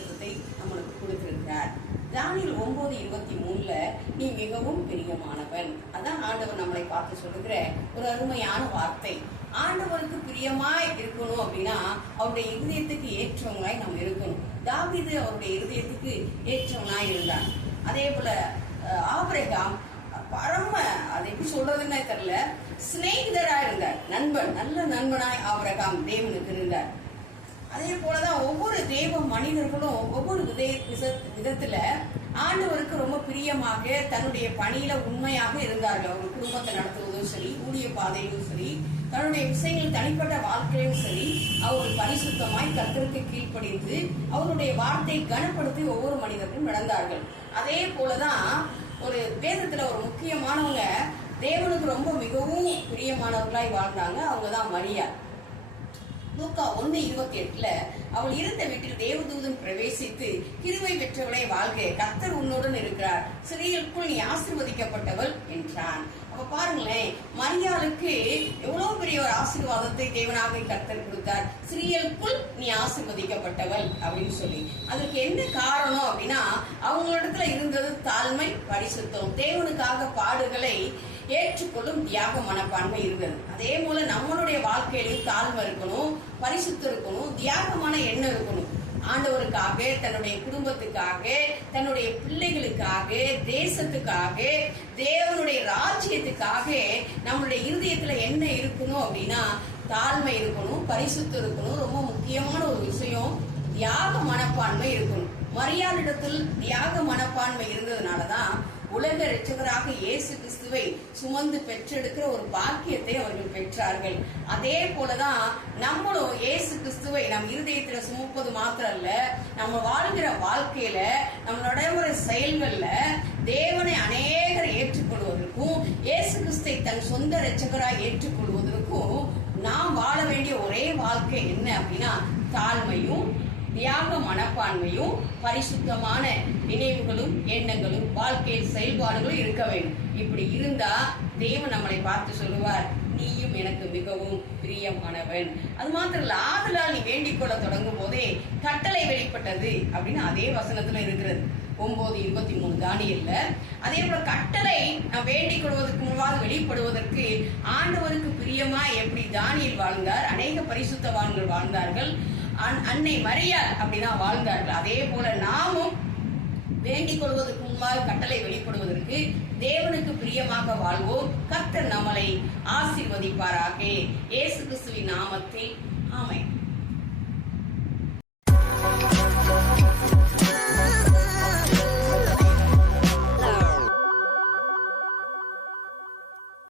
வாக்குத்தத்தத்தை நம்மளுக்கு கொடுத்திருக்கிறார். தானியேல் 9:23 நீ மிகவும் பிரியமானவன். அதான் ஆண்டவர் நம்மளை பார்த்து சொல்லுகிற ஒரு அருமையான வார்த்தை. ஆண்டவருக்கு பிரியமாய் இருக்கணும் அப்படின்னா அவருடைய இருதயத்துக்கு ஏற்றவங்களாய் நம்ம இருக்கணும். தாவீது அவருடைய இருதயத்துக்கு ஏற்றவனாய் இருந்தான். அதே போல ஆபிரகாம் பரம அதை எப்படி சொல்றதுன்னே தெரியல, சிநேகிதரா இருந்தார். நண்பன், நல்ல நண்பனாய் ஆபிரகாம் தேவனுக்கு இருந்தார். அதே போலதான் ஒவ்வொரு தேவ மனிதர்களும் ஒவ்வொரு விதத்துல ஆண்டவருக்கு ரொம்ப பிரியமாக தன்னுடைய பணியில உண்மையாக இருந்தார்கள். அவங்க குடும்பத்தை நடத்துவதும் சரி, ஊழிய பாதையிலும் சரி, தன்னுடைய விஷயங்கள் தனிப்பட்ட வாழ்க்கையிலும் சரி, அவர் பரிசுத்தமாய் கர்த்தருக்கு கீழ்ப்படிந்து அவருடைய வார்த்தை கனப்படுத்தி ஒவ்வொரு மனிதர்களும் நடந்தார்கள். அதே போலதான் ஒரு வேதத்துல ஒரு முக்கியமானவங்க தேவனுக்கு ரொம்ப மிகவும் பிரியமானவர்களாய் வாழ்ந்தாங்க. அவங்கதான் மரியா. லூக்கா 1:28 அவள் இருந்த வீட்டில் தேவதூதன் பிரவேசித்து கிருபை பெற்றவளை வாழ்க, கர்த்தர் உன்னுடன் இருக்கிறார், ஸ்திரீகளுக்குள் நீ ஆசீர்வதிக்கப்பட்டவள் என்றான். அப்ப பாருங்களேன், மரியாளுக்கு எவ்வளவு பெரிய ஒரு ஆசீர்வாதத்தை தேவனாக கர்த்தர் கொடுத்தார். ஸ்திரீகளுக்குள் நீ ஆசீர்வதிக்கப்பட்டவள் அப்படின்னு சொல்லி. அதுக்கு என்ன காரணம் அப்படின்னா அவங்களிடத்துல இருந்தது தாழ்மை, பரிசுத்தம், தேவனுக்காக பாடுகளை ஏற்றுக்கொள்ளும் தியாக மனப்பான்மை இருந்தது. அதே போல நம்மளுடைய வாழ்க்கையிலும் தாழ்மை இருக்கணும், பரிசுத்தம் இருக்கணும், தியாகமான எண்ணம் இருக்கணும். ஆண்டவருக்காக, தன்னுடைய குடும்பத்துக்காக, தன்னுடைய பிள்ளைகளுக்காக, தேசத்துக்காக, தேவனுடைய ராஜ்யத்துக்காக நம்மளுடைய இருதயத்துல என்ன இருக்கணும் அப்படின்னா தாழ்மை இருக்கணும், பரிசுத்தம் இருக்கணும். ரொம்ப முக்கியமான ஒரு விஷயம் தியாக மனப்பான்மை இருக்கணும். மரியாளிடத்தில் தியாக மனப்பான்மை இருந்ததுனாலதான் உலக இரட்சகராக இயேசு கிறிஸ்துவை சுமந்து பெற்றெடுக்கிற ஒரு பாக்கியத்தை அவர்கள் பெற்றார்கள். அதே போலதான் நம்மளும் இயேசு கிறிஸ்துவை நம் இருதயத்துல சுமப்பது மாத்திரம் இல்ல, நம்ம வாழ்கிற வாழ்க்கையில நம்மளோட செயல்கள்ல தேவனை அநேகரை ஏற்றுக்கொள்வதற்கும் இயேசு கிறிஸ்தை தன் சொந்த இரட்சகராய் ஏற்றுக்கொள்வதற்கும் நாம் வாழ வேண்டிய ஒரே வாழ்க்கை என்ன அப்படின்னா தாழ்மையும் தியாக மனப்பான்மையும் பரிசுத்தமான நினைவுகளும் எண்ணங்களும் வாழ்க்கையில் செயல்பாடுகளும் இருக்க வேண்டும். இப்படி இருந்தா தேவன் நம்மளை பார்த்து சொல்லுவார், நீயும் எனக்கு மிகவும் பிரியமானவன். அது மாத்திரம் இல்ல, ஆதலால் நீ வேண்டிக் கொள்ள தொடங்கும் போதே கட்டளை வெளிப்பட்டது அப்படின்னு அதே வசனத்துல இருக்கிறது. 9:23 தானியேல்ல. அதே போல கட்டளை நாம் வேண்டிக் கொள்வதற்கு முன்பாக வெளிப்படுவதற்கு ஆண்டவருக்கு பிரியமா எப்படி தானியேல் வாழ்ந்தார், அநேக பரிசுத்தவான்கள் வாழ்ந்தார்கள், அன்னை மரியாள் அப்படிதான் வாழ்ந்தார்கள். அதே போல நாமும் வேண்டிக் கொள்வதற்கு முன்பாக கட்டளை வெளிப்படுவதற்கு தேவனுக்கு பிரியமாக வாழ்வோம். கர்த்தர் நம்மளை ஆசீர்வதிப்பாராக. இயேசு கிறிஸ்துவின் நாமத்தில் ஆமென்.